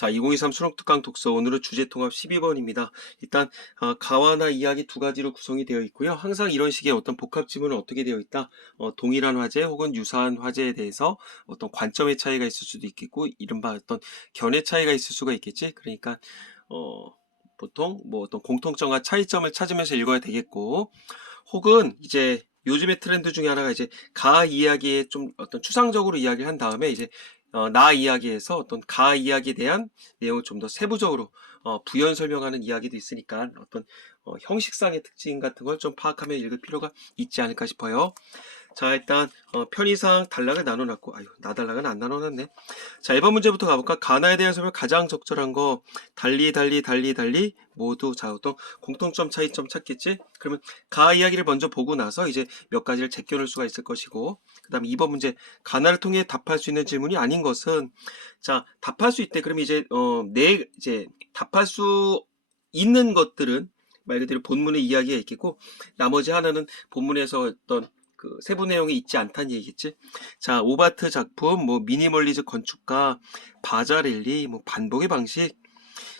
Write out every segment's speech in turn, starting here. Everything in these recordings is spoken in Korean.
자, 2023 수능특강 독서 오늘은 주제통합 12번입니다. 일단 가와나 이야기 두 가지로 구성이 되어 있고요. 항상 이런 식의 어떤 복합 지문은 어떻게 되어 있다. 동일한 화제 혹은 유사한 화제에 대해서 어떤 관점의 차이가 있을 수도 있겠고 이른바 어떤 견해 차이가 있을 수가 있겠지. 그러니까 보통 뭐 어떤 공통점과 차이점을 찾으면서 읽어야 되겠고, 혹은 이제 요즘의 트렌드 중에 하나가 이제 가 이야기에 좀 어떤 추상적으로 이야기를 한 다음에 이제 나 이야기에서 어떤 가 이야기에 대한 내용을 좀 더 세부적으로 부연 설명하는 이야기도 있으니까 어떤 형식상의 특징 같은 걸 좀 파악하며 읽을 필요가 있지 않을까 싶어요. 자, 일단 편의상 단락을 나눠놨고, 아유, 나단락은 안 나눠놨네. 자, 1번 문제부터 가볼까? 가나에 대한 설명 가장 적절한 거 달리 모두. 자, 어떤 공통점 차이점 찾겠지? 그러면 가 이야기를 먼저 보고 나서 이제 몇 가지를 제껴놓을 수가 있을 것이고, 그 다음에 2번 문제 가나를 통해 답할 수 있는 질문이 아닌 것은, 자, 답할 수 있대. 그럼 이제 이제 답할 수 있는 것들은 말 그대로 본문의 이야기가 있겠고, 나머지 하나는 본문에서 어떤 그 세부 내용이 있지 않다는 얘기겠지. 자, 오바트 작품, 뭐 미니멀리즘 건축가, 바자렐리, 뭐 반복의 방식,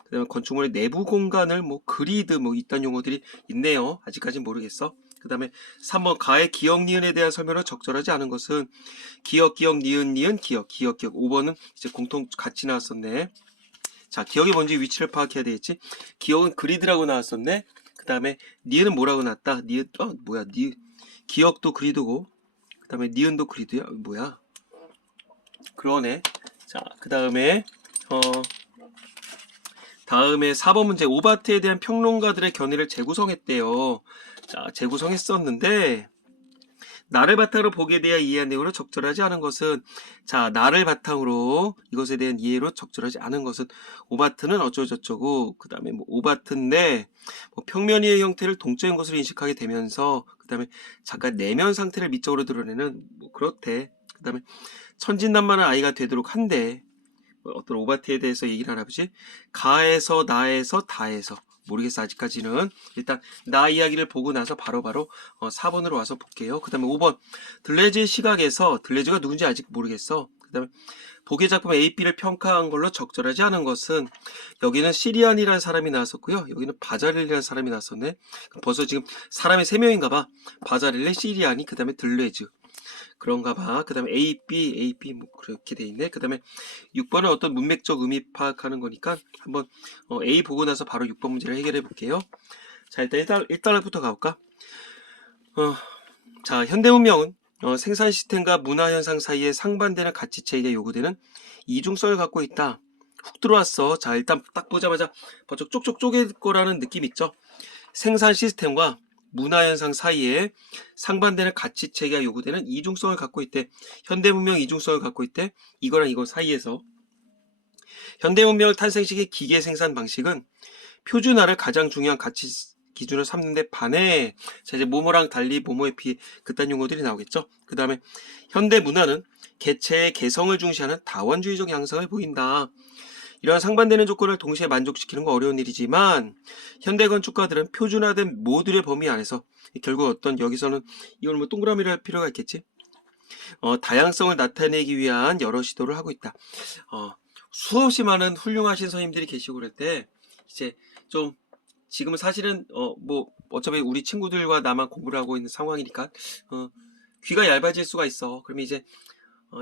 그다음에 건축물의 내부 공간을 뭐 그리드 뭐 이딴 용어들이 있네요. 아직까진 모르겠어. 그다음에 3번 가의 기억 니은에 대한 설명을 적절하지 않은 것은 기억 니은 기억 5번은 이제 공통 같이 나왔었네. 자, 기억이 뭔지 위치를 파악해야 되겠지. 기억은 그리드라고 나왔었네. 그다음에 니은은 뭐라고 나왔다. 니은 뭐야 니 기억도 그리드고, 그 다음에 니은도 그리드야? 뭐야? 그러네. 자, 그 다음에 다음에 4번 문제 오바트에 대한 평론가들의 견해를 재구성했대요. 자, 재구성했었는데 나를 바탕으로 보게 대해 이해한 내용으로 적절하지 않은 것은, 자, 나를 바탕으로 이것에 대한 이해로 적절하지 않은 것은 오바트는 어쩌고저쩌고, 그 다음에 뭐 오바트인데 뭐 평면 위의 형태를 동적인 것으로 인식하게 되면서, 그 다음에 작가 내면 상태를 미적으로 드러내는 뭐 그렇대. 그 다음에 천진난만한 아이가 되도록 한대. 뭐 어떤 오바트에 대해서 얘기를 하나 보지. 가에서 나에서 다에서 모르겠어 아직까지는. 일단 나 이야기를 보고 나서 바로바로 4번으로 와서 볼게요. 그 다음에 5번 들레즈의 시각에서, 들레즈가 누군지 아직 모르겠어. 그 다음에 보게 작품 A, B를 평가한 걸로 적절하지 않은 것은, 여기는 시리안이라는 사람이 나왔었고요. 여기는 바자렐이라는 사람이 나왔었네. 벌써 지금 사람이 3명인가 봐. 바자렐레, 시리안이, 그 다음에 들레즈. 그런가 봐. 그 다음에 A, B 뭐 그렇게 돼 있네. 그 다음에 6번은 어떤 문맥적 의미 파악하는 거니까 한번 A 보고 나서 바로 6번 문제를 해결해 볼게요. 자, 일단 1단락부터 가볼까? 자, 현대문명은 생산 시스템과 문화 현상 사이에 상반되는 가치 체계가 요구되는 이중성을 갖고 있다. 훅 들어왔어. 자, 일단 딱 보자마자 벌써 쪽쪽 쪼갤 거라는 느낌 있죠? 생산 시스템과 문화 현상 사이에 상반되는 가치 체계가 요구되는 이중성을 갖고 있대. 현대문명 이중성을 갖고 있대. 이거랑 이거 사이에서 현대문명을 탄생 시기 기계 생산 방식은 표준화를 가장 중요한 가치 기준을 삼는데 반해. 자, 이제 모모랑 달리 모모에 비해 그딴 용어들이 나오겠죠. 그 다음에 현대 문화는 개체의 개성을 중시하는 다원주의적 양상을 보인다. 이러한 상반되는 조건을 동시에 만족시키는 건 어려운 일이지만 현대 건축가들은 표준화된 모듈의 범위 안에서 결국 어떤 여기서는 이걸 뭐 동그라미를 할 필요가 있겠지. 다양성을 나타내기 위한 여러 시도를 하고 있다. 수없이 많은 훌륭하신 선생님들이 계시고 그럴 때 이제 좀 지금은 사실은 뭐 어차피 우리 친구들과 나만 공부를 하고 있는 상황이니까 귀가 얇아질 수가 있어. 그러면 이제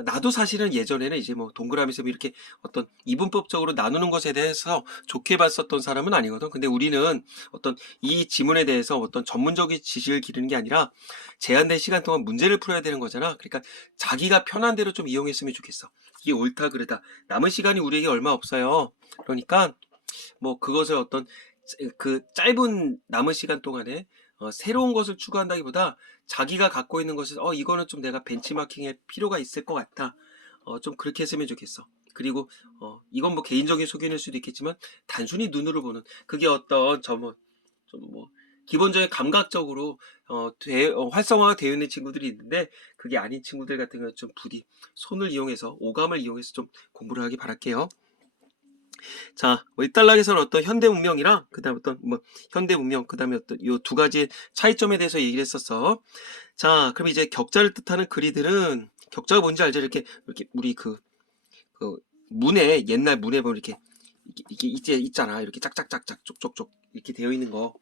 나도 사실은 예전에는 이제 뭐 동그라미 셈 이렇게 어떤 이분법적으로 나누는 것에 대해서 좋게 봤었던 사람은 아니거든. 근데 우리는 어떤 이 지문에 대해서 어떤 전문적인 지식을 기르는 게 아니라 제한된 시간 동안 문제를 풀어야 되는 거잖아. 그러니까 자기가 편한 대로 좀 이용했으면 좋겠어. 이게 옳다 그르다. 남은 시간이 우리에게 얼마 없어요. 그러니까 뭐 그것을 어떤 그 짧은 남은 시간 동안에 새로운 것을 추구한다기보다 자기가 갖고 있는 것을 이거는 좀 내가 벤치마킹할 필요가 있을 것 같아. 좀 그렇게 했으면 좋겠어. 그리고 이건 뭐 개인적인 소견일 수도 있겠지만 단순히 눈으로 보는 그게 어떤 좀 뭐 기본적인 감각적으로 활성화가 되어 있는 친구들이 있는데 그게 아닌 친구들 같은 경우는 좀 부디 손을 이용해서 오감을 이용해서 좀 공부를 하기 바랄게요. 자, 뭐 1단락에서는 어떤 현대 문명이랑 그다음 어떤 뭐 현대 문명 그다음에 어떤 요 두 가지 차이점에 대해서 얘기를 했었어. 자, 그럼 이제 격자를 뜻하는 글이들은 격자가 뭔지 알죠? 이렇게 우리 그 문에 옛날 문에 보면 이렇게 이게 이제 있잖아. 이렇게 짝짝짝짝 쪽쪽쪽 이렇게 되어 있는 거.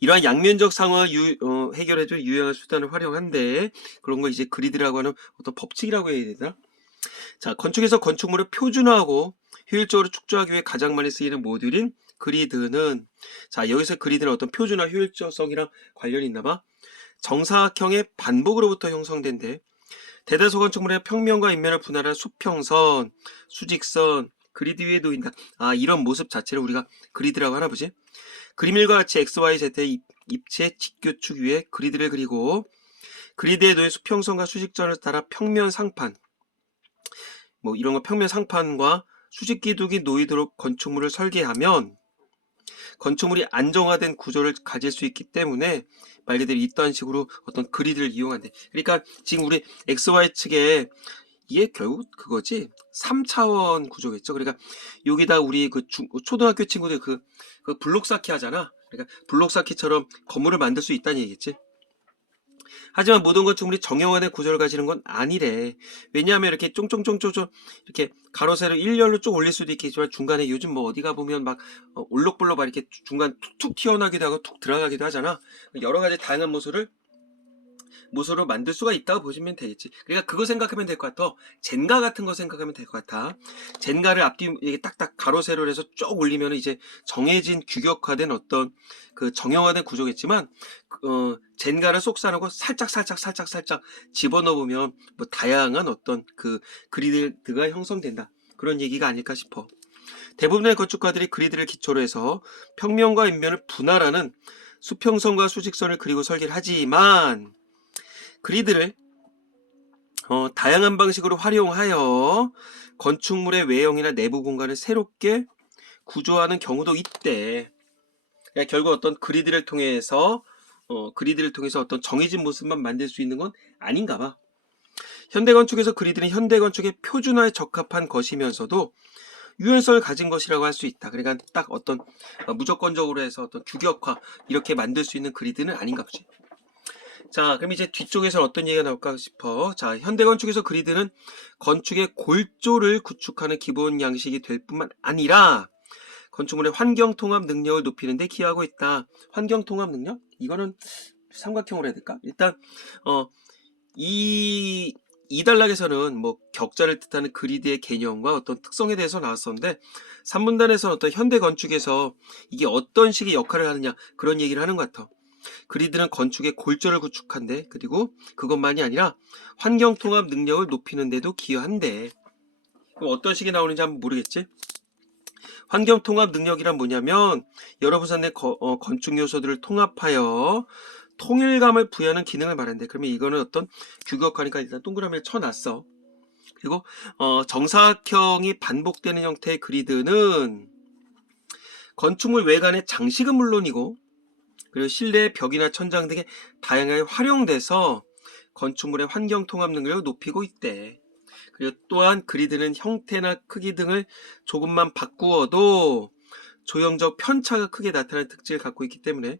이러한 양면적 상황을 해결해줄 유용한 수단을 활용한데 그런 거 이제 그리드라고 하는 어떤 법칙이라고 해야 되나? 자, 건축에서 건축물을 표준화하고 효율적으로 축조하기 위해 가장 많이 쓰이는 모듈인 그리드는 자, 여기서 그리드는 어떤 표준화 효율성이랑 관련이 있나 봐. 정사각형의 반복으로부터 형성된대. 대다수 건축물의 평면과 인면을 분할한 수평선, 수직선, 그리드 위에 놓인다. 아, 이런 모습 자체를 우리가 그리드라고 하나 보지? 그림일과 같이 XYZ의 입체 직교축 위에 그리드를 그리고 그리드에 놓인 수평선과 수직선을 따라 평면 상판, 뭐 이런 거 평면 상판과 수직 기둥이 놓이도록 건축물을 설계하면 건축물이 안정화된 구조를 가질 수 있기 때문에 말 그대로 이딴 식으로 어떤 그리드를 이용한대. 그러니까 지금 우리 XY 측에 이게 결국 그거지 3차원 구조겠죠. 그러니까 여기다 우리 그 초등학교 친구들 그 블록 쌓기 하잖아. 그러니까 블록 쌓기처럼 건물을 만들 수 있다는 얘기겠지. 하지만 모든 건축물이 정형화된 구조를 가지는 건 아니래. 왜냐하면 이렇게 쫑쫑쫑쫑쫑 이렇게 가로 세로 일렬로 쭉 올릴 수도 있겠지만 중간에 요즘 뭐 어디가 보면 막 올록볼록 막 이렇게 중간 툭툭 튀어나기도 하고 툭 들어가기도 하잖아. 여러 가지 다양한 모습으로 만들 수가 있다고 보시면 되겠지. 그러니까 그거 생각하면 될 것 같아. 젠가 같은 거 생각하면 될 것 같아. 젠가를 앞뒤 이게 딱딱 가로 세로로 해서 쭉 올리면 이제 정해진 규격화된 어떤 그 정형화된 구조겠지만 젠가를 쏙 싸놓고 살짝 집어넣으면 뭐 다양한 어떤 그 그리드가 형성된다. 그런 얘기가 아닐까 싶어. 대부분의 건축가들이 그리드를 기초로 해서 평면과 인면을 분할하는 수평선과 수직선을 그리고 설계를 하지만 그리드를 다양한 방식으로 활용하여 건축물의 외형이나 내부 공간을 새롭게 구조하는 경우도 있대. 그러니까 결국 어떤 그리드를 통해서 어떤 정해진 모습만 만들 수 있는 건 아닌가 봐. 현대 건축에서 그리드는 현대 건축의 표준화에 적합한 것이면서도 유연성을 가진 것이라고 할 수 있다. 그러니까 딱 어떤 무조건적으로 해서 어떤 규격화 이렇게 만들 수 있는 그리드는 아닌가 보지. 자, 그럼 이제 뒤쪽에서 어떤 얘기가 나올까 싶어. 자, 현대 건축에서 그리드는 건축의 골조를 구축하는 기본 양식이 될 뿐만 아니라 건축물의 환경 통합 능력을 높이는 데 기여하고 있다. 환경 통합 능력? 이거는 삼각형으로 해야 될까? 일단 이 단락에서는 뭐 격자를 뜻하는 그리드의 개념과 어떤 특성에 대해서 나왔었는데 3분단에서는 어떤 현대 건축에서 이게 어떤 식의 역할을 하느냐 그런 얘기를 하는 것 같아. 그리드는 건축의 골조를 구축한대. 그리고 그것만이 아니라 환경 통합 능력을 높이는 데도 기여한대. 그럼 어떤 식이 나오는지 한번 모르겠지? 환경 통합 능력이란 뭐냐면 여러 부산의 건축 요소들을 통합하여 통일감을 부여하는 기능을 말한대. 그러면 이거는 어떤 규격화니까 일단 동그라미를 쳐놨어. 그리고 정사각형이 반복되는 형태의 그리드는 건축물 외관의 장식은 물론이고 그리고 실내 벽이나 천장 등에 다양하게 활용돼서 건축물의 환경 통합 능력을 높이고 있대. 그리고 또한 그리드는 형태나 크기 등을 조금만 바꾸어도 조형적 편차가 크게 나타나는 특징을 갖고 있기 때문에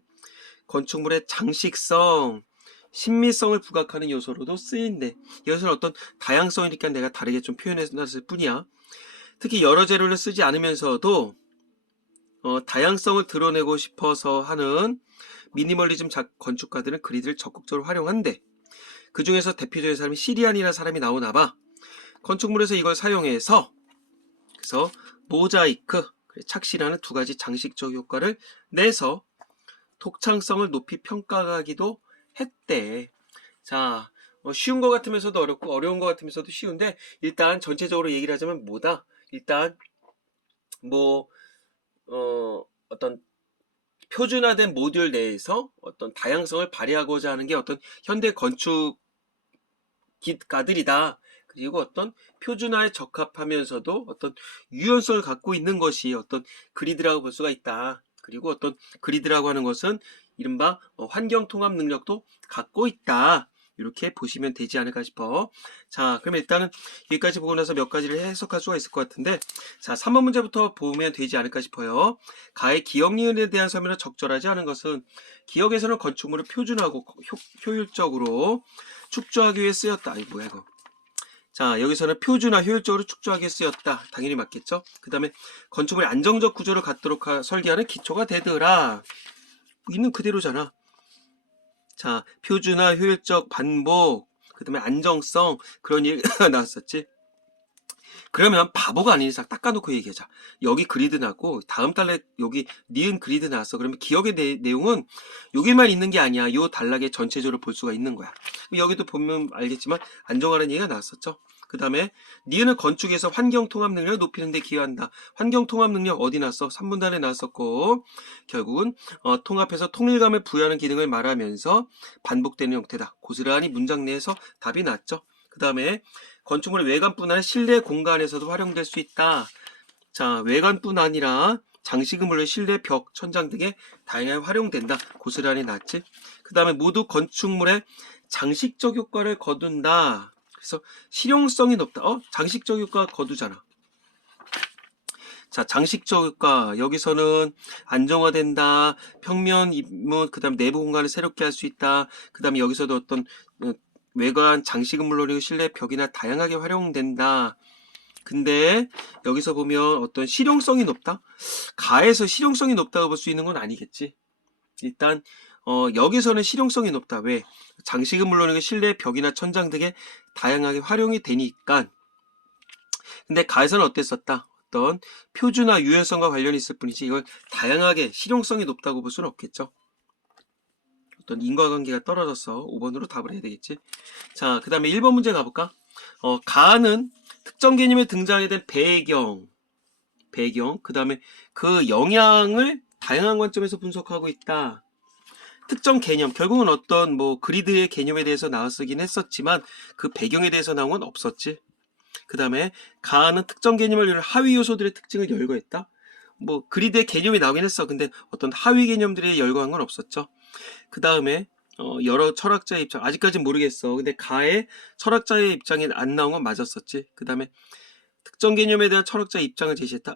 건축물의 장식성, 신미성을 부각하는 요소로도 쓰인대. 이것은 어떤 다양성이니까 내가 다르게 좀 표현해놨을 뿐이야. 특히 여러 재료를 쓰지 않으면서도 다양성을 드러내고 싶어서 하는 미니멀리즘 건축가들은 그리드를 적극적으로 활용한대. 그 중에서 대표적인 사람이 시리안이라는 사람이 나오나봐. 건축물에서 이걸 사용해서 그래서 모자이크, 착시라는 두 가지 장식적 효과를 내서 독창성을 높이 평가하기도 했대. 자, 쉬운 것 같으면서도 어렵고 어려운 것 같으면서도 쉬운데 일단 전체적으로 얘기를 하자면 뭐다? 일단 뭐 어떤 표준화된 모듈 내에서 어떤 다양성을 발휘하고자 하는 게 어떤 현대 건축가들이다. 그리고 어떤 표준화에 적합하면서도 어떤 유연성을 갖고 있는 것이 어떤 그리드라고 볼 수가 있다. 그리고 어떤 그리드라고 하는 것은 이른바 환경 통합 능력도 갖고 있다. 이렇게 보시면 되지 않을까 싶어. 자, 그럼 일단은 여기까지 보고 나서 몇 가지를 해석할 수가 있을 것 같은데 자, 3번 문제부터 보면 되지 않을까 싶어요. 가의 기억 니은에 대한 설명은 적절하지 않은 것은 기억에서는 건축물을 표준화하고 효율적으로 축조하기 위해 쓰였다. 이 뭐야 이거. 자, 여기서는 표준화 효율적으로 축조하기 위해 쓰였다. 당연히 맞겠죠? 그 다음에 건축물의 안정적 구조를 갖도록 설계하는 기초가 되더라. 있는 그대로잖아. 자, 표준화, 효율적, 반복, 그 다음에 안정성, 그런 얘기가 나왔었지. 그러면 바보가 아닌 이상 닦아놓고 얘기하자. 여기 그리드 나고 다음 달에 여기 니은 그리드 나왔어. 그러면 기억의 내용은 여기만 있는 게 아니야. 요 단락에 전체적으로 볼 수가 있는 거야. 여기도 보면 알겠지만 안정화라는 얘기가 나왔었죠. 그 다음에 니은은 건축에서 환경통합 능력을 높이는 데 기여한다. 환경통합 능력 어디 나왔어? 3분단에 나왔었고 결국은 통합해서 통일감을 부여하는 기능을 말하면서 반복되는 형태다. 고스란히 문장 내에서 답이 나왔죠. 그 다음에 건축물의 외관뿐 아니라 실내 공간에서도 활용될 수 있다. 자, 외관뿐 아니라 장식은 물론 실내 벽, 천장 등에 다양하게 활용된다. 고스란히 나왔지. 그 다음에 모두 건축물의 장식적 효과를 거둔다. 그래서 실용성이 높다. 장식적 효과 거두잖아. 자, 장식적 효과. 여기서는 안정화된다. 평면, 입문, 그 다음 내부 공간을 새롭게 할 수 있다. 그 다음에 여기서도 어떤 외관, 장식은 물론이고 실내 벽이나 다양하게 활용된다. 근데 여기서 보면 어떤 실용성이 높다? 가에서 실용성이 높다고 볼 수 있는 건 아니겠지. 일단 여기서는 실용성이 높다. 왜? 장식은 물론이고 실내 벽이나 천장 등에 다양하게 활용이 되니까. 근데 가에서는 어땠었다? 어떤 표준화 유연성과 관련이 있을 뿐이지 이걸 다양하게 실용성이 높다고 볼 수는 없겠죠. 어떤 인과관계가 떨어져서 5번으로 답을 해야 되겠지. 자, 그 다음에 1번 문제 가볼까? 가는 특정 개념에 등장하게 된 배경, 그 다음에 그 영향을 다양한 관점에서 분석하고 있다. 특정 개념, 결국은 어떤 뭐 그리드의 개념에 대해서 나왔긴 했었지만 그 배경에 대해서 나온 건 없었지. 그 다음에 가는 특정 개념을 이룬 하위 요소들의 특징을 열거했다. 뭐 그리드의 개념이 나오긴 했어. 근데 어떤 하위 개념들이 열거한 건 없었죠. 그 다음에 여러 철학자의 입장, 아직까지는 모르겠어. 근데 가의 철학자의 입장이 안 나온 건 맞았었지. 그 다음에 특정 개념에 대한 철학자의 입장을 제시했다.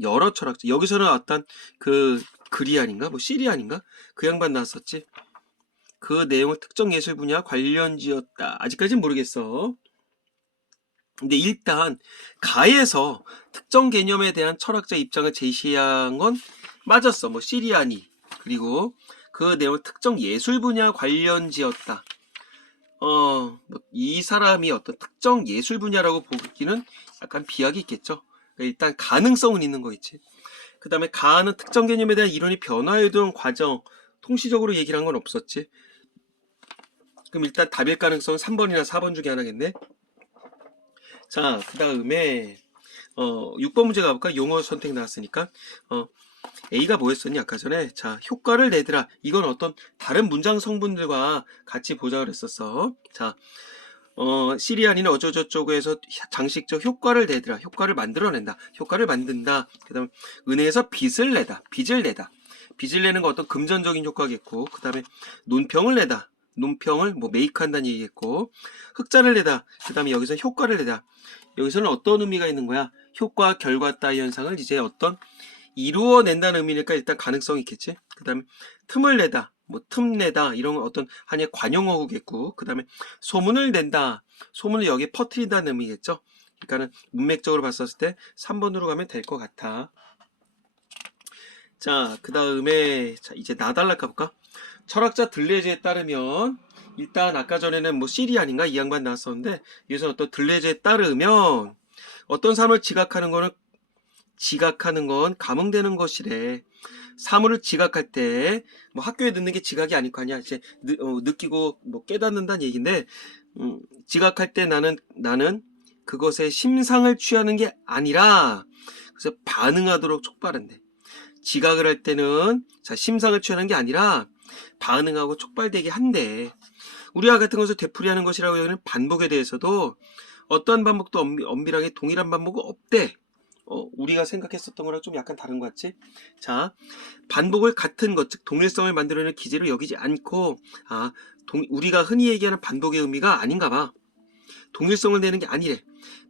여러 철학자. 여기서는 어떤 그 그리안인가? 뭐 시리안인가? 그 양반 나왔었지. 그 내용을 특정 예술 분야 관련 지었다. 아직까지는 모르겠어. 근데 일단 가에서 특정 개념에 대한 철학자 입장을 제시한 건 맞았어. 뭐 시리안이. 그리고 그 내용을 특정 예술 분야 관련 지었다. 이 사람이 어떤 특정 예술 분야라고 보기는 약간 비약이 있겠죠. 일단 가능성은 있는 거 있지. 그 다음에 가는 특정 개념에 대한 이론이 변화해온 과정, 통시적으로 얘기를 한 건 없었지. 그럼 일단 답일 가능성은 3번이나 4번 중에 하나겠네. 자, 그 다음에 6번 문제 가볼까? 용어 선택 나왔으니까. A가 뭐였었니? 아까 전에. 자, 효과를 내더라. 이건 어떤 다른 문장 성분들과 같이 보자 그랬었어. 자, 시리안이나 어쩌저쩌고에서 장식적 효과를 내더라. 효과를 만들어낸다. 효과를 만든다. 그 다음에 은혜에서 빚을 내다. 빚을 내다. 빚을 내는 거 어떤 금전적인 효과겠고, 그 다음에 논평을 내다. 논평을 뭐 메이크한다는 얘기겠고, 흑자를 내다. 그 다음에 여기서 효과를 내다. 여기서는 어떤 의미가 있는 거야? 효과, 결과 따위 현상을 이제 어떤 이루어낸다는 의미니까 일단 가능성이 있겠지. 그 다음에 틈을 내다, 뭐 틈내다 이런 어떤 한의 관용어구겠고, 그 다음에 소문을 낸다, 소문을 여기에 퍼뜨린다는 의미겠죠. 그러니까는 문맥적으로 봤었을 때 3번으로 가면 될 것 같아. 자, 그 다음에 이제 나달라 가볼까? 철학자 들레즈에 따르면 일단 아까 전에는 뭐 시리안인가 이 양반 나왔었는데 여기서 어떤 들레즈에 따르면 어떤 사람을 지각하는 건 감흥되는 것이래. 사물을 지각할 때, 뭐 학교에 늦는 게 지각이 아닐 거 아니야. 이제 느끼고 뭐 깨닫는다는 얘기인데, 지각할 때 나는 그것에 심상을 취하는 게 아니라, 그래서 반응하도록 촉발한대. 지각을 할 때는, 자, 심상을 취하는 게 아니라, 반응하고 촉발되게 한대. 우리와 같은 것을 되풀이하는 것이라고 하는 반복에 대해서도 어떠한 반복도 엄밀하게 동일한 반복은 없대. 우리가 생각했었던 거랑 좀 약간 다른 것 같지? 자, 반복을 같은 것, 즉 동일성을 만들어내는 기제로 여기지 않고 우리가 흔히 얘기하는 반복의 의미가 아닌가 봐. 동일성을 내는 게 아니래.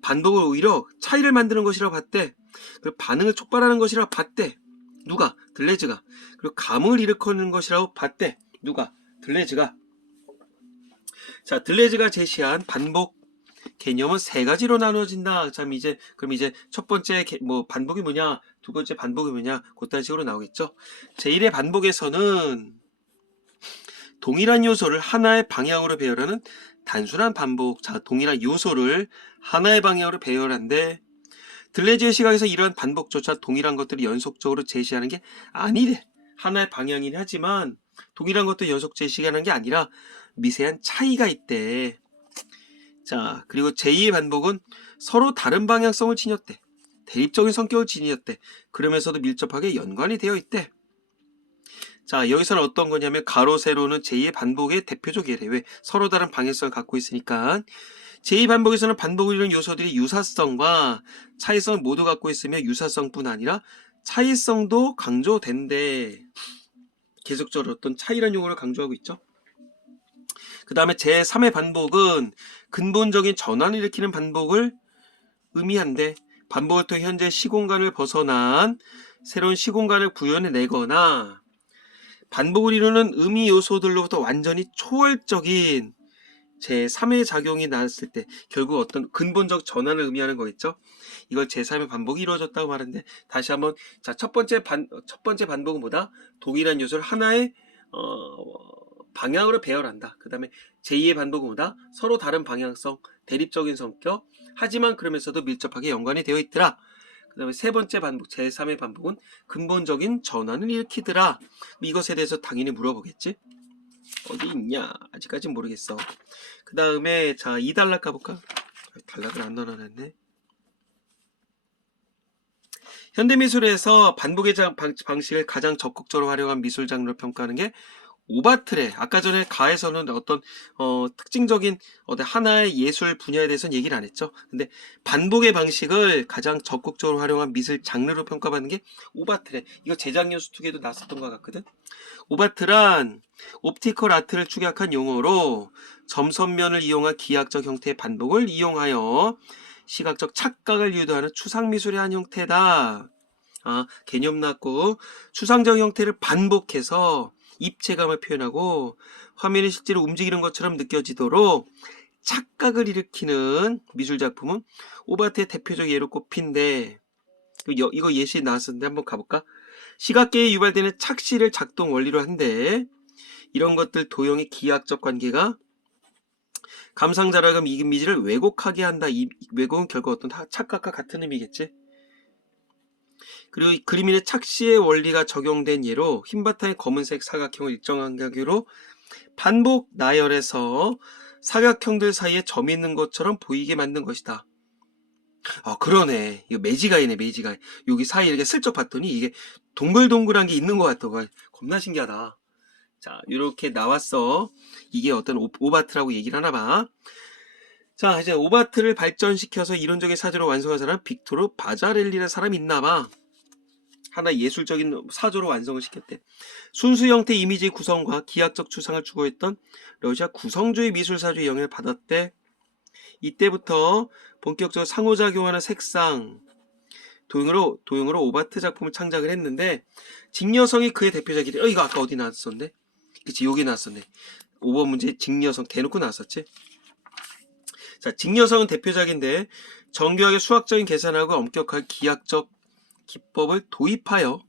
반복을 오히려 차이를 만드는 것이라고 봤대. 그리고 반응을 촉발하는 것이라고 봤대. 누가? 들레즈가. 그리고 감을 일으키는 것이라고 봤대. 누가? 들레즈가. 자, 들레즈가 제시한 반복 개념은 세 가지로 나눠진다. 그럼 이제 첫 번째 반복이 뭐냐, 두 번째 반복이 뭐냐, 그딴 식으로 나오겠죠. 제1의 반복에서는 동일한 요소를 하나의 방향으로 배열하는 단순한 반복. 자, 동일한 요소를 하나의 방향으로 배열한데 들레즈의 시각에서 이러한 반복조차 동일한 것들을 연속적으로 제시하는 게 아니래. 하나의 방향이긴 하지만 동일한 것도 연속 제시하는 게 아니라 미세한 차이가 있대. 자, 그리고 제2의 반복은 서로 다른 방향성을 지녔대. 대립적인 성격을 지녔대. 그러면서도 밀접하게 연관이 되어 있대. 자, 여기서는 어떤 거냐면 가로, 세로는 제2의 반복의 대표적 예래. 왜? 서로 다른 방향성을 갖고 있으니까. 제2 반복에서는 반복을 이루는 요소들이 유사성과 차이성을 모두 갖고 있으며 유사성뿐 아니라 차이성도 강조된대. 계속적으로 어떤 차이란 용어를 강조하고 있죠. 그 다음에 제3의 반복은 근본적인 전환을 일으키는 반복을 의미한대. 반복을 통해 현재 시공간을 벗어난 새로운 시공간을 구현해내거나 반복을 이루는 의미 요소들로부터 완전히 초월적인 제3의 작용이 나왔을 때 결국 어떤 근본적 전환을 의미하는 거겠죠. 이걸 제3의 반복이 이루어졌다고 말하는데, 다시 한번, 자, 첫 번째 반복은 뭐다? 동일한 요소를 하나의 방향으로 배열한다. 그 다음에 제2의 반복은 뭐다? 서로 다른 방향성, 대립적인 성격, 하지만 그러면서도 밀접하게 연관이 되어 있더라. 그 다음에 세 번째 반복, 제3의 반복은 근본적인 전환을 일으키더라. 이것에 대해서 당연히 물어보겠지. 어디 있냐? 아직까진 모르겠어. 그 다음에 자, 2단락 가볼까? 단락을 안 넣어놨네. 현대미술에서 반복의 방식을 가장 적극적으로 활용한 미술 장르로 평가하는 게 오바트래. 아까 전에 가에서는 어떤 특징적인 하나의 예술 분야에 대해서는 얘기를 안 했죠. 근데 반복의 방식을 가장 적극적으로 활용한 미술 장르로 평가받는 게 오바트래. 이거 재작년 수특에도 나왔었던 것 같거든. 오바트란 옵티컬 아트를 축약한 용어로 점선면을 이용한 기하학적 형태의 반복을 이용하여 시각적 착각을 유도하는 추상미술의 한 형태다. 개념 낮고 추상적 형태를 반복해서 입체감을 표현하고 화면이 실제로 움직이는 것처럼 느껴지도록 착각을 일으키는 미술작품은 오바트의 대표적 예로 꼽힌데, 이거 예시 나왔었는데 한번 가볼까? 시각계에 유발되는 착시를 작동 원리로 한데, 이런 것들 도형의 기하학적 관계가 감상자라고 이미지를 왜곡하게 한다. 이 왜곡은 결국 어떤 착각과 같은 의미겠지. 그리고 그림인의 착시의 원리가 적용된 예로 흰 바탕에 검은색 사각형을 일정한 간격으로 반복 나열해서 사각형들 사이에 점이 있는 것처럼 보이게 만든 것이다. 그러네. 이거 매지가이네, 매지가이. 여기 사이에 이렇게 슬쩍 봤더니 이게 동글동글한 게 있는 것 같다고. 겁나 신기하다. 자, 이렇게 나왔어. 이게 어떤 오바트라고 얘기를 하나 봐. 자, 이제 오바트를 발전시켜서 이론적인 사조로 완성한 사람 빅토르 바자렐리라는 사람이 있나 봐. 하나 예술적인 사조로 완성을 시켰대. 순수 형태 이미지 구성과 기하학적 추상을 추구했던 러시아 구성주의 미술 사조의 영향을 받았대. 이때부터 본격적으로 상호작용하는 색상, 도형으로 오바트 작품을 창작을 했는데, 직녀성이 그의 대표작이래. 이거 아까 어디 나왔었는데? 그치, 여기 나왔었네. 5번 문제 직녀성 대놓고 나왔었지. 자, 직녀성은 대표작인데 정교하게 수학적인 계산하고 엄격한 기하학적 기법을 도입하여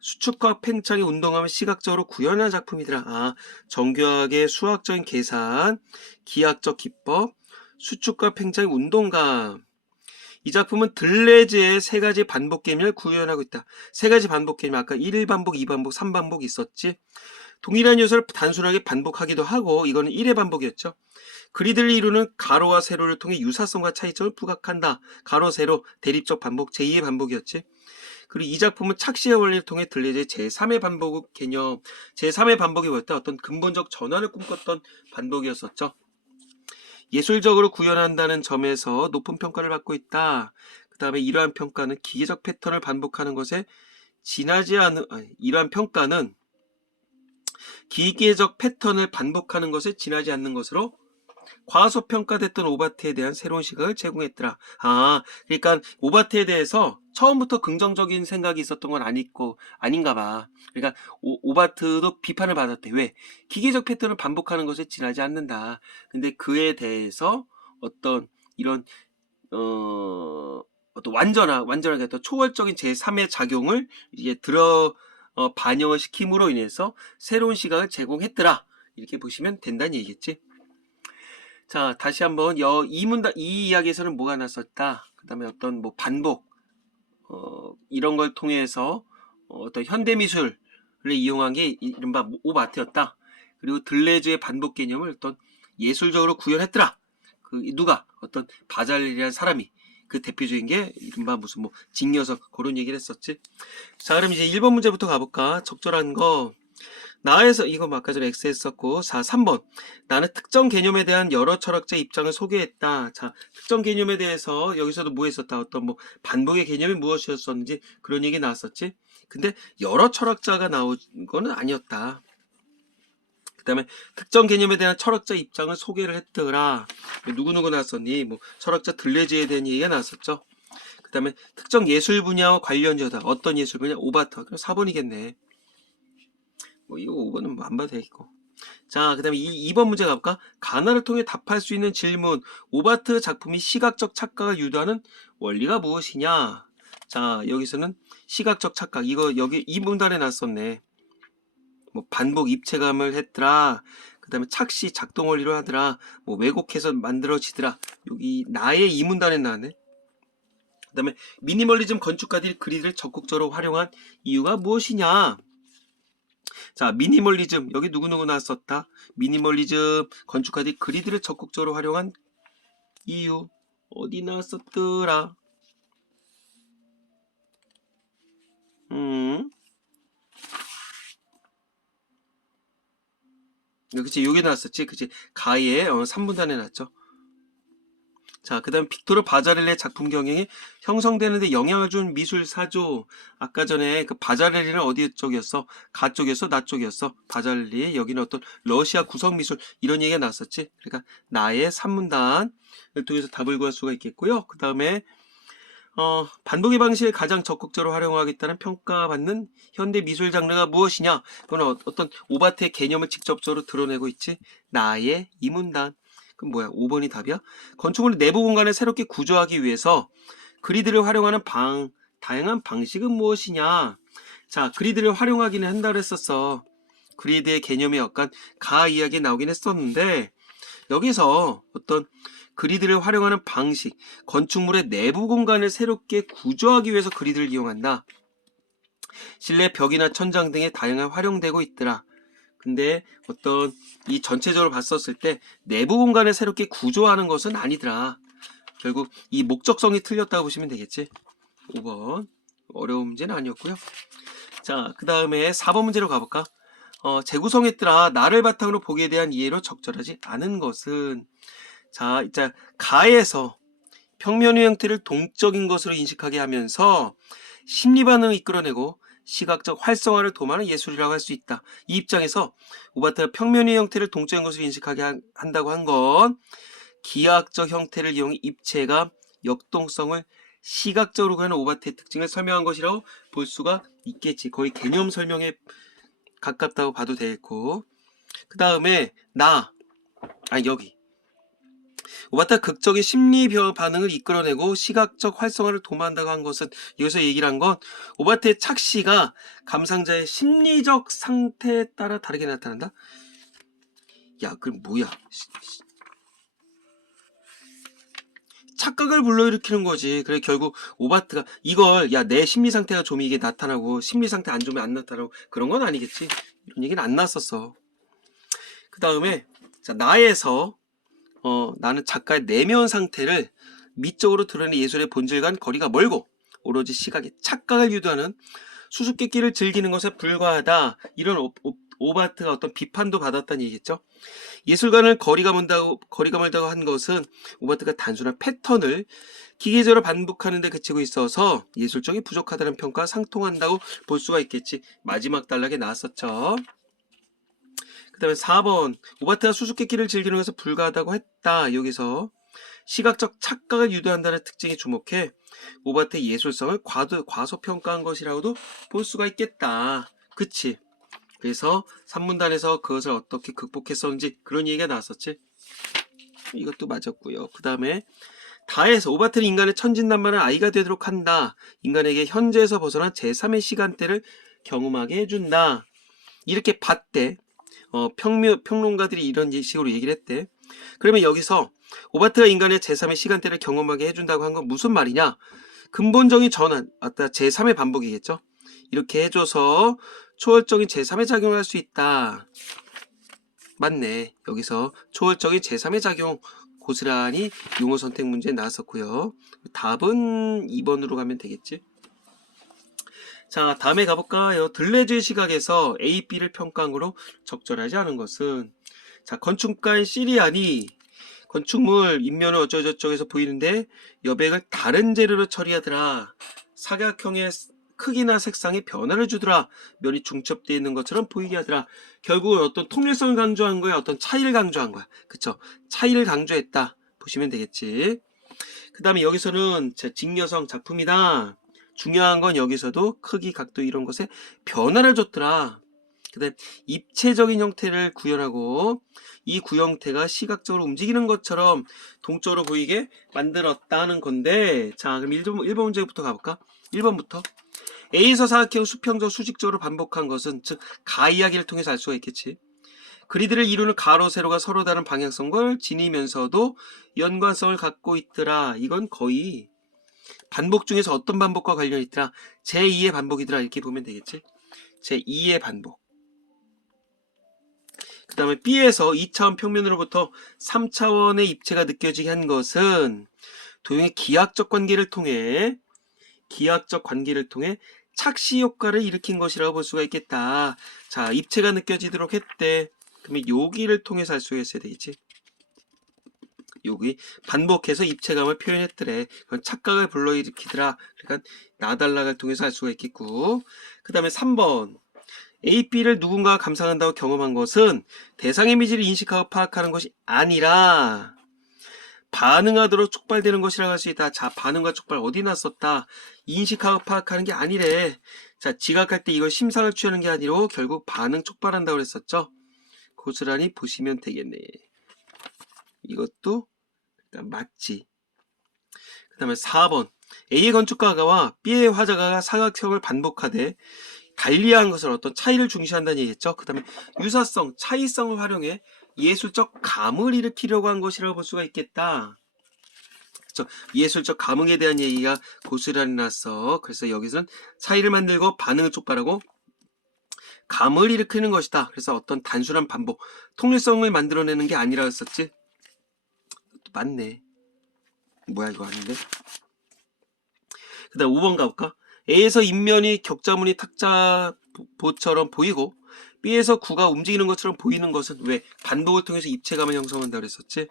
수축과 팽창의 운동함을 시각적으로 구현한 작품이더라. 정교하게 수학적인 계산, 기하학적 기법, 수축과 팽창의 운동감. 이 작품은 들레즈의 세 가지 반복 개념을 구현하고 있다. 세 가지 반복 개념, 아까 1반복, 2반복, 3반복 있었지. 동일한 요소를 단순하게 반복하기도 하고, 이거는 1의 반복이었죠. 그리드를 이루는 가로와 세로를 통해 유사성과 차이점을 부각한다. 가로, 세로, 대립적 반복, 제2의 반복이었지. 그리고 이 작품은 착시의 원리를 통해 들레즈의 제3의 반복 개념, 제3의 반복이 뭐였다? 어떤 근본적 전환을 꿈꿨던 반복이었었죠. 예술적으로 구현한다는 점에서 높은 평가를 받고 있다. 그 다음에 이러한 평가는 기계적 패턴을 반복하는 것에 이러한 평가는 기계적 패턴을 반복하는 것에 지나지 않는 것으로 과소평가됐던 오바트에 대한 새로운 시각을 제공했더라. 그러니까 오바트에 대해서 처음부터 긍정적인 생각이 있었던 건 아닌가 봐. 그러니까 오바트도 비판을 받았대. 왜? 기계적 패턴을 반복하는 것에 지나지 않는다. 근데 그에 대해서 어떤 이런 어떤 완전하게 어떤 초월적인 제3의 작용을 이제 반영을 시킴으로 인해서 새로운 시각을 제공했더라. 이렇게 보시면 된다는 얘기겠지. 자, 다시 한번 이 이야기에서는 뭐가 났었다. 그 다음에 어떤 뭐 반복, 이런 걸 통해서 어떤 현대미술을 이용한 게 이른바 오바트였다. 그리고 들레즈의 반복 개념을 어떤 예술적으로 구현했더라. 누가? 어떤 바잘리라는 사람이. 그 대표적인 게 이른바 무슨 뭐 직녀석 그런 얘기를 했었지. 자, 그럼 이제 1번 문제부터 가볼까? 적절한 거. 나에서 이거 아까 전에 X 했었고. 자, 3번. 나는 특정 개념에 대한 여러 철학자 입장을 소개했다. 자, 특정 개념에 대해서 여기서도 뭐 했었다. 어떤 뭐 반복의 개념이 무엇이었었는지 그런 얘기 나왔었지. 근데 여러 철학자가 나온 거는 아니었다. 그 다음에 특정 개념에 대한 철학자 입장을 소개를 했더라. 누구누구 나왔었니? 뭐 철학자 들레즈에 대한 얘기가 나왔었죠. 그 다음에 특정 예술 분야와 관련자다. 어떤 예술 분야? 오바트. 그럼 4번이겠네. 뭐 이거 5번은 뭐 안 봐도 되겠고. 자, 그 다음에 2번 문제 가볼까? 가나를 통해 답할 수 있는 질문. 오바트 작품이 시각적 착각을 유도하는 원리가 무엇이냐? 자, 여기서는 시각적 착각. 이거 여기 이 문단에 놨었네. 뭐 반복 입체감을 했더라. 그 다음에 착시 작동 원리로 하더라. 뭐 왜곡해서 만들어지더라. 여기 나의 이 문단에 나왔네. 그 다음에 미니멀리즘 건축가들이 그리드를 적극적으로 활용한 이유가 무엇이냐? 자, 미니멀리즘 여기 누구누구 나왔었다. 미니멀리즘 건축가들이 그리드를 적극적으로 활용한 이유 어디 나왔었더라. 그치, 여기 나왔었지. 그치, 가의 3분단에 나왔죠. 자, 그 다음 빅토르 바자렐리의 작품 경영이 형성되는데 영향을 준 미술 사조. 아까 전에 그 바자렐리는 어디 쪽이었어? 가 쪽이었어? 나 쪽이었어? 바자렐리. 여기는 어떤 러시아 구석 미술 이런 얘기가 나왔었지. 그러니까 나의 3문단을 통해서 답을 구할 수가 있겠고요. 그 다음에 반복의 방식을 가장 적극적으로 활용하겠다는 평가받는 현대 미술 장르가 무엇이냐? 그건 어떤 오바트의 개념을 직접적으로 드러내고 있지. 나의 이 문단. 그럼 뭐야? 5번이 답이야? 건축물의 내부 공간을 새롭게 구조하기 위해서 그리드를 활용하는 다양한 방식은 무엇이냐? 자, 그리드를 활용하기는 한다고 했었어. 그리드의 개념이 약간 가 이야기에 나오긴 했었는데 여기서 어떤 그리드를 활용하는 방식, 건축물의 내부 공간을 새롭게 구조하기 위해서 그리드를 이용한다. 실내 벽이나 천장 등에 다양한 활용되고 있더라. 근데 어떤 이 전체적으로 봤었을 때 내부 공간을 새롭게 구조하는 것은 아니더라. 결국 이 목적성이 틀렸다고 보시면 되겠지. 5번 어려운 문제는 아니었고요. 자, 그 다음에 4번 문제로 가볼까? 재구성했더라. 나를 바탕으로 보기에 대한 이해로 적절하지 않은 것은. 자, 이제 가에서 평면의 형태를 동적인 것으로 인식하게 하면서 심리 반응을 이끌어내고 시각적 활성화를 도모하는 예술이라고 할 수 있다. 이 입장에서 오바트가 평면의 형태를 동적인 것으로 인식하게 한다고 한 건 기하학적 형태를 이용해 입체가 역동성을 시각적으로 구하는 오바트의 특징을 설명한 것이라고 볼 수가 있겠지. 거의 개념 설명에 가깝다고 봐도 되겠고. 그 다음에 여기 오바트가 극적인 심리 반응을 이끌어내고 시각적 활성화를 도모한다고 한 것은 여기서 얘기를 한 건 오바트의 착시가 감상자의 심리적 상태에 따라 다르게 나타난다? 야, 그럼 뭐야? 착각을 불러일으키는 거지. 그래 결국 오바트가 이걸 내 심리 상태가 좀 이게 나타나고 심리 상태 안 좋으면 안 나타나고 그런 건 아니겠지. 이런 얘기는 안 나왔었어. 그 다음에 자, 나에서 나는 작가의 내면 상태를 미적으로 드러내는 예술의 본질과는 거리가 멀고 오로지 시각의 착각을 유도하는 수수께끼를 즐기는 것에 불과하다. 이런 오바트가 어떤 비판도 받았다는 얘기겠죠. 예술가는 거리가 멀다고 한 것은 오바트가 단순한 패턴을 기계적으로 반복하는 데 그치고 있어서 예술적이 부족하다는 평가와 상통한다고 볼 수가 있겠지. 마지막 단락에 나왔었죠. 그 다음에 4번 오바트가 수수께끼를 즐기는 것에 불과하다고 했다. 여기서 시각적 착각을 유도한다는 특징에 주목해 오바트의 예술성을 과소평가한 것이라고도 볼 수가 있겠다. 그치? 그래서 산문단에서 그것을 어떻게 극복했었는지 그런 얘기가 나왔었지. 이것도 맞았고요. 그 다음에 다해서 오바트는 인간의 천진난만한 아이가 되도록 한다. 인간에게 현재에서 벗어난 제3의 시간대를 경험하게 해준다. 이렇게 봤대. 평론가들이 이런 식으로 얘기를 했대. 그러면 여기서 오바트가 인간의 제3의 시간대를 경험하게 해준다고 한 건 무슨 말이냐? 근본적인 전환, 제3의 반복이겠죠? 이렇게 해줘서 초월적인 제3의 작용을 할 수 있다. 맞네. 여기서 초월적인 제3의 작용 고스란히 용어 선택 문제에 나왔었고요. 답은 2번으로 가면 되겠지. 자, 다음에 가볼까요? 들레즈의 시각에서 A, B를 평가한 거로 적절하지 않은 것은, 자, 건축가인 시리안이 건축물 인면을 어쩌고저쩌고해서 보이는데 여백을 다른 재료로 처리하더라. 사각형의 크기나 색상에 변화를 주더라. 면이 중첩되어 있는 것처럼 보이게 하더라. 결국은 어떤 통일성을 강조한 거야, 어떤 차이를 강조한 거야. 그쵸? 차이를 강조했다. 보시면 되겠지. 그 다음에 여기서는 직녀성 작품이다. 중요한 건 여기서도 크기, 각도 이런 것에 변화를 줬더라. 그 다음에 입체적인 형태를 구현하고 이 구형태가 시각적으로 움직이는 것처럼 동적으로 보이게 만들었다는 건데, 자, 그럼 1번 문제부터 가볼까? 1번부터. A에서 사각형 수평적 수직적으로 반복한 것은, 즉 가이야기를 통해서 알 수가 있겠지. 그리드를 이루는 가로, 세로가 서로 다른 방향성을 지니면서도 연관성을 갖고 있더라. 이건 거의 반복 중에서 어떤 반복과 관련이 있더라? 제2의 반복이더라. 이렇게 보면 되겠지. 제2의 반복. 그 다음에 B에서 2차원 평면으로부터 3차원의 입체가 느껴지게 한 것은 도형의 기하학적 관계를 통해 착시 효과를 일으킨 것이라고 볼 수가 있겠다. 자, 입체가 느껴지도록 했대. 그러면 여기를 통해서 알 수가 있어야 되겠지. 여기 반복해서 입체감을 표현했더래. 그건 착각을 불러일으키더라. 그러니까 나달락을 통해서 알 수가 있겠고. 그 다음에 3번. A, B를 누군가가 감상한다고 경험한 것은 대상의 이미지를 인식하고 파악하는 것이 아니라 반응하도록 촉발되는 것이라고 할 수 있다. 자, 반응과 촉발 어디 났었다? 인식하고 파악하는 게 아니래. 자, 지각할 때 이걸 심상을 취하는 게 아니고 결국 반응 촉발한다고 그랬었죠. 고스란히 보시면 되겠네. 이것도 맞지. 그 다음에 4번. A의 건축가와 B의 화자가 사각형을 반복하되 달리한 것을 어떤 차이를 중시한다는 얘기겠죠. 그 다음에 유사성, 차이성을 활용해 예술적 감을 일으키려고 한 것이라고 볼 수가 있겠다. 그렇죠? 예술적 감흥에 대한 얘기가 고스란히 났어. 그래서 여기서는 차이를 만들고 반응을 촉발하고 감을 일으키는 것이다. 그래서 어떤 단순한 반복, 통일성을 만들어내는 게 아니라 했었지. 맞네. 뭐야 이거 아닌데? 그 다음 5번 가볼까? A에서 인면이 격자무늬 탁자보처럼 보이고 B에서 구가 움직이는 것처럼 보이는 것은 왜? 반복을 통해서 입체감을 형성한다고 그랬었지?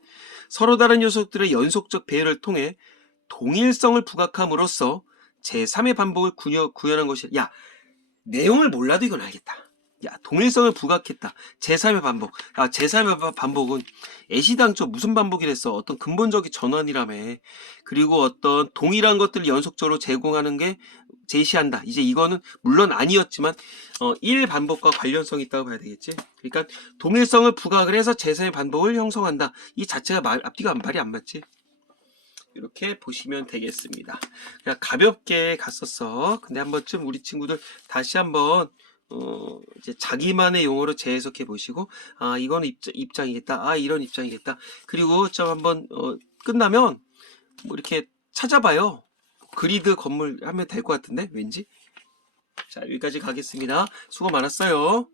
서로 다른 요소들의 연속적 배열을 통해 동일성을 부각함으로써 제3의 반복을 구현한 것이야. 야, 내용을 몰라도 이건 알겠다. 야, 동일성을 부각했다. 제3의 반복. 야, 제3의 반복은 애시당초 무슨 반복이랬어? 어떤 근본적인 전환이라며. 그리고 어떤 동일한 것들을 연속적으로 제공하는 게 제시한다. 이제 이거는 물론 아니었지만 1반복과 관련성이 있다고 봐야 되겠지. 그러니까 동일성을 부각을 해서 제3의 반복을 형성한다. 이 자체가 앞뒤가 말이 안 맞지. 이렇게 보시면 되겠습니다. 그냥 가볍게 갔었어. 근데 한 번쯤 우리 친구들 다시 한번 이제 자기만의 용어로 재해석해 보시고, 아, 이거는 입장이겠다. 아, 이런 입장이겠다. 그리고 좀 한번 끝나면 뭐 이렇게 찾아봐요. 그리드 건물 하면 될 것 같은데 왠지. 자, 여기까지 가겠습니다. 수고 많았어요.